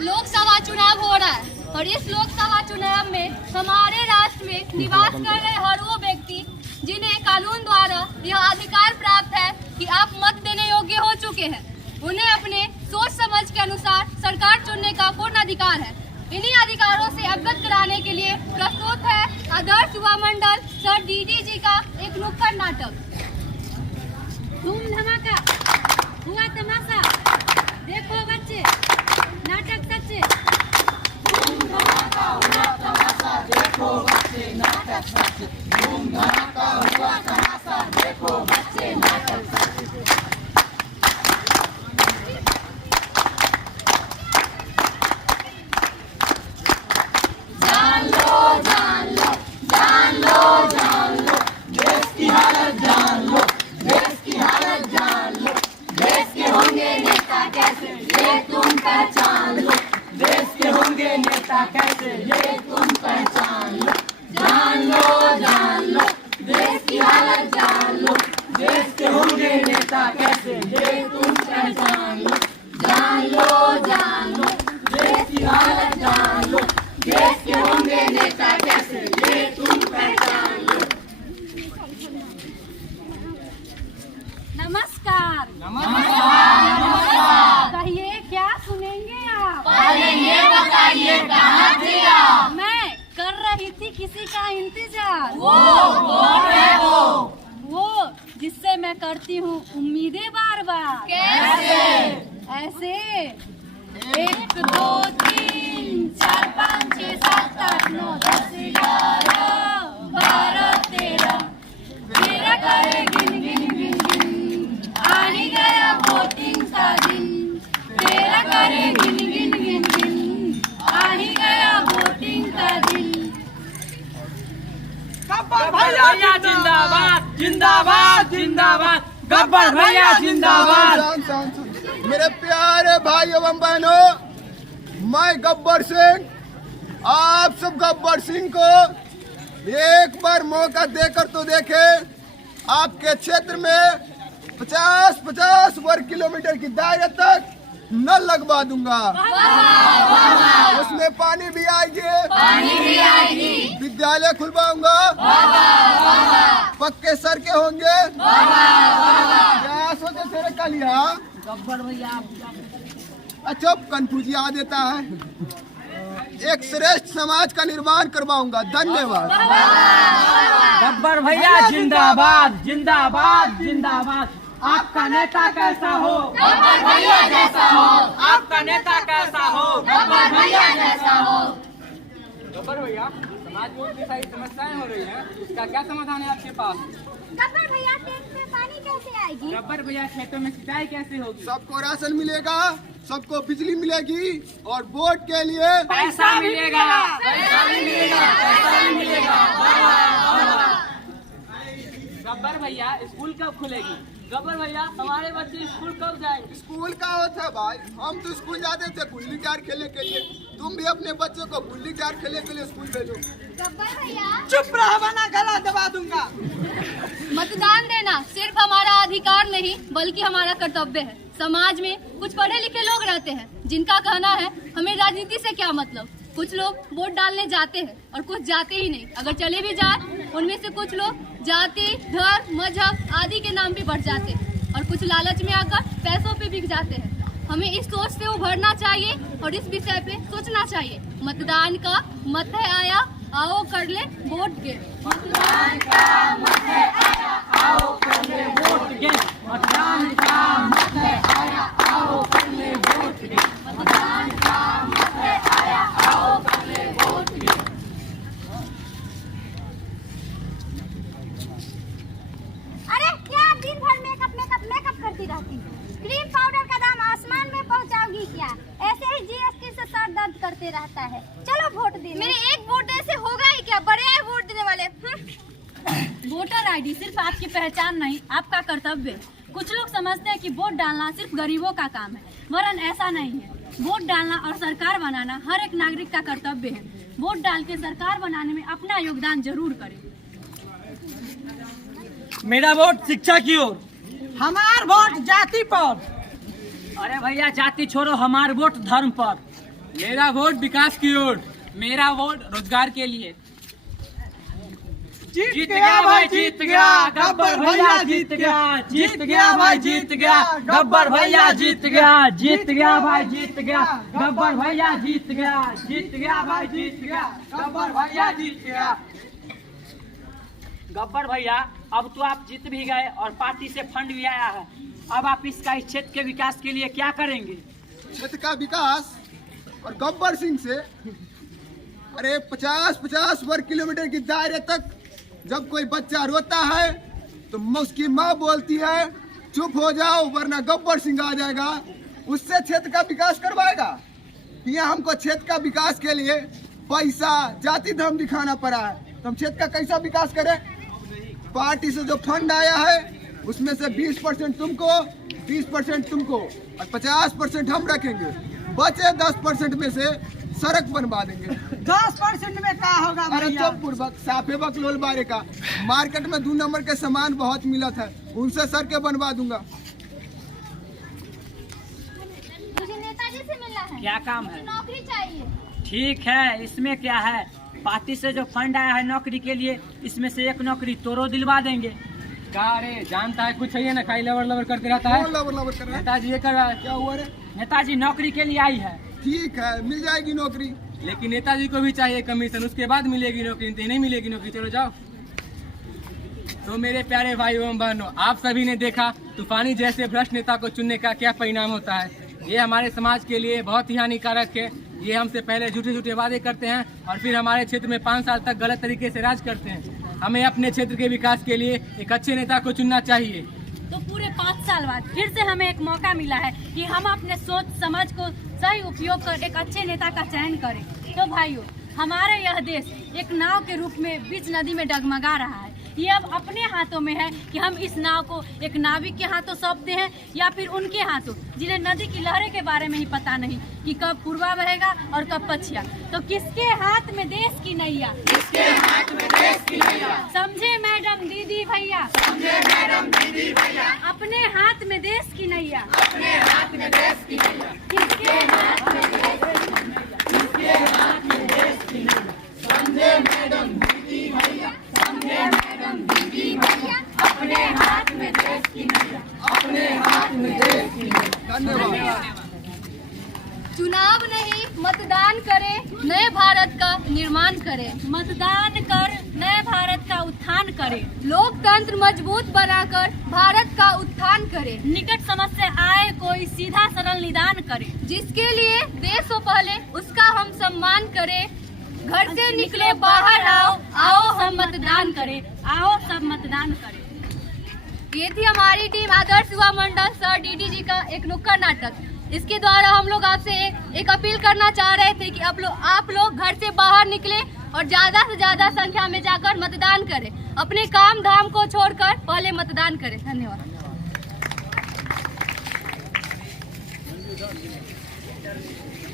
लोकसभा चुनाव हो रहा है और इस लोकसभा चुनाव में हमारे राष्ट्र में निवास कर रहे हर वो व्यक्ति जिन्हें कानून द्वारा यह अधिकार प्राप्त है कि आप मत देने योग्य हो चुके हैं, उन्हें अपने सोच समझ के अनुसार सरकार चुनने का पूर्ण अधिकार है। इन्हीं अधिकारों से अवगत कराने के लिए प्रस्तुत है आदर्श युवा मंडल सर डीडी जी का एक नुक्कड़ नाटक। धूम धमाका हुआ तमाशा, देखो बच्चे नाटक सच्चे। धूम धमाका हुआ तमाशा, देखो बच्चे नाटक सच्चे। धूम धमाका हुआ तमाशा, देखो बच्चे नाटक सच्चे। जान लो जान लो जान लो जान लो, देश की हालत जान लो, देश की हालत जान लो। देश के होंगे नेता कैसे ये तुम पहचान लो, देश के होंगे नेता कैसे ये तुम पहचान लो। जान लो देश की हालत जान लो, देश के होंगे नेता कैसे ये तुम पहचान लो। जान लो देश की हालत जान लो, देश के होंगे नेता कैसे ये तुम पहचान लो। नमस्कार। कहिए क्या सुनेंगे आप? पहले ये बताइए कहाँ थे आप? मैं कर रही थी किसी का इंतजार। वो कौन है वो जिससे मैं करती हूँ उम्मीदें बार बार। कैसे? ऐसे 1 2 3 4 5 6 7 8 9 10 11 12 13 तेरा करे गिन गिन गिन गिन, आ ही गया वोटिंग का दिन। तेरा करे गिन गिन गिन गिन, आ ही गया वोटिंग का दिन। गब्बर भैया जिंदाबाद जिंदाबाद जिंदाबाद, गब्बर भैया जिंदाबाद। मेरे प्यारे भाई एवं बहनों, मैं गब्बर सिंह आप सब गब्बर सिंह को एक बार मौका देकर तो देखे। आपके क्षेत्र में 50-50 वर्ग किलोमीटर की दायरे तक नल लगवा दूंगा, उसमें पानी भी आएगी, विद्यालय खुलवाऊंगा, पक्के सड़कें होंगे। क्या सोचे तेरे का लिया गब्बर भैया अच्छा कंफ्यूज याद देता है। एक श्रेष्ठ समाज का निर्माण करवाऊंगा। धन्यवाद। गब्बर भैया जिंदाबाद जिंदाबाद जिंदाबाद। आपका नेता कैसा हो? गब्बर भैया जैसा हो। आपका नेता कैसा हो? गब्बर भैया जैसा हो। गब्बर भैया, समाज में इतनी सारी समस्याएं हो रही हैं, उसका क्या समाधान है आपके पास? गब्बर भैया खेत में पानी कैसे आएगी? गब्बर भैया खेतों में सिंचाई कैसे होगी? सबको राशन मिलेगा, सबको बिजली मिलेगी और वोट के लिए पैसा मिलेगा। पैसा भी मिलेगा, पैसा भी मिलेगा। गब्बर भैया स्कूल कब खुलेगी? गब्बर भैया हमारे बच्चे स्कूल कब जाएंगे? स्कूल का होता है भाई, हम तो स्कूल जाते थे गुल्ली डार खेलने के लिए। तुम भी अपने बच्चों को गुल्ली डार खेलने के लिए स्कूल भेजो। गब्बर भैया, चुप रहा वरना गला दबा दूंगा। मतदान देना सिर्फ हमारा अधिकार नहीं बल्कि हमारा कर्तव्य है। समाज में कुछ पढ़े लिखे लोग रहते हैं जिनका कहना है हमें राजनीति से क्या मतलब। कुछ लोग वोट डालने जाते हैं और कुछ जाते ही नहीं। अगर चले भी जाए उनमें से कुछ लोग जाति धर्म मजहब आदि के नाम पे बढ़ जाते हैं और कुछ लालच में आकर पैसों पे बिक जाते हैं। हमें इस सोच से उभरना चाहिए और इस विषय पे सोचना चाहिए। मतदान का मत है आया, आओ कर ले वोट के। मतदान का मत है आया, आओ कर ले वोट के। मतदान का मत है आया, आओ कर ले वोट के। मतदान का मत है आया, आओ कर ले वोट के। अरे क्या दिन भर मेकअप मेकअप मेकअप करती रहती है? क्रीम पाउडर का दाम आसमान में पहुंचाओगी क्या? ऐसे ही जीएसटी से सर दर्द करते रहता है। चलो वोट देने। मेरे एक वोट से होगा ही क्या? बड़े हैं वोट देने वाले। वोटर आईडी सिर्फ आपकी पहचान नहीं, आपका कर्तव्य है। कुछ लोग समझते हैं कि वोट डालना सिर्फ गरीबों का काम है, वरन ऐसा नहीं है। वोट डालना और सरकार बनाना हर एक नागरिक का कर्तव्य है। वोट डाल के सरकार बनाने में अपना योगदान जरूर करें। मेरा वोट शिक्षा की ओर, हमार वोट जाति पर। अरे भैया जाति छोड़ो, हमार वोट धर्म पर। मेरा वोट विकास की ओर, मेरा वोट रोजगार के लिए। जीत गया भाई, जीत गया गब्बर भैया, जीत गया, जीत गया भाई, जीत गया गब्बर भैया, जीत गया, जीत गया भाई, जीत गया गब्बर भैया, जीत गया, जीत गया भाई, जीत गया गब्बर भैया, जीत गया। गब्बर भैया, अब तो आप जीत भी गए और पार्टी से फंड भी आया है। अब आप इस क्षेत्र के विकास के लिए क्या करेंगे? क्षेत्र का विकास और गब्बर सिंह से अरे 50-50 वर्ग किलोमीटर की दायरे तक जब कोई बच्चा रोता है तो उसकी माँ बोलती है चुप हो जाओ वरना गब्बर सिंह आ जाएगा, उससे क्षेत्र का विकास करवाएगा। यहाँ हमको क्षेत्र का विकास के लिए पैसा जाति धर्म दिखाना पड़ा है, तो हम क्षेत्र का कैसा विकास करें? पार्टी से जो फंड आया है उसमें से 20% तुमको, 20% तुमको और 50% हम रखेंगे, बचे 10% में से सड़क बनवा देंगे। 10% में क्या होगा? अरे चुप पूर्वक साफे बकलोल बारे का मार्केट में 2 नंबर के सामान बहुत मिलत है, उनसे सड़कें बनवा दूंगा। मुझे नेताजी से मिलना है। क्या काम है? नौकरी चाहिए। ठीक है, इसमें क्या है, पार्टी से जो फंड आया है नौकरी के लिए, इसमें से एक नौकरी तोरो दिलवा देंगे। क्या रे जानता है कुछ है ना, खाली लवर लवर करते रहता है। कौन लवर लवर कर रहा है? नेताजी ये कर रहा है। क्या हुआ रे? नेताजी नौकरी के लिए आई है। ठीक है, मिल जाएगी नौकरी। लेकिन नेताजी को भी चाहिए कमीशन, उसके बाद मिलेगी नौकरी, नहीं मिलेगी नौकरी। चलो जाओ। तो मेरे प्यारे भाई एवं बहनों, आप सभी ने देखा तूफानी जैसे भ्रष्ट नेता को चुनने का क्या परिणाम होता है। ये हमारे समाज के लिए बहुत ही हानिकारक है। ये हमसे पहले झूठे झूठे वादे करते हैं और फिर हमारे क्षेत्र में 5 साल तक गलत तरीके से राज करते हैं। हमें अपने क्षेत्र के विकास के लिए एक अच्छे नेता को चुनना चाहिए। तो पूरे 5 साल बाद फिर से हमें एक मौका मिला है कि हम अपने सोच समझ को सही उपयोग कर एक अच्छे नेता का चयन करें। तो भाइयों, हमारा यह देश एक नाव के रूप में बीच नदी में डगमगा रहा है। ये अब अपने हाथों में है कि हम इस नाव को एक नाविक के हाथों सौंपते हैं या फिर उनके हाथों जिन्हें नदी की लहरें के बारे में ही पता नहीं कि कब पूर्वा बहेगा और कब पछिया। तो किसके हाथ में देश की नैया? किसके हाथ में देश की नैया? समझे मैडम दीदी भैया, समझे मैडम दीदी भैया, अपने हाथ में देश की नैया, अपने हाथ में देश की नैया, किसके हाथ में देश की नैया, किसके हाथ में देश की नैया, समझे मैडम दीदी भैया, समझे मैडम दीदी भैया, अपने हाथ में देश की नैया, अपने हाथ में देश की नैया। धन्यवाद। चुनाव नहीं, मतदान करें, नए भारत का निर्माण करें। मतदान कर नए भारत का उत्थान करें। लोकतंत्र मजबूत बनाकर भारत का उत्थान करें। निकट समझ से आए कोई सीधा सरल निदान करे। जिसके लिए देश हो पहले उसका हम सम्मान करें। घर से निकले बाहर आओ, आओ हम मतदान करें। आओ सब मतदान करें। ये थी हमारी टीम आदर्श युवा मंडल सर डीडी जी का एक नुक्कड़ नाटक। इसके द्वारा हम लोग आपसे एक अपील करना चाह रहे थे कि आप लोग घर से बाहर निकले और ज्यादा से ज्यादा संख्या में जाकर मतदान करें। अपने काम धाम को छोड़कर पहले मतदान करें। धन्यवाद।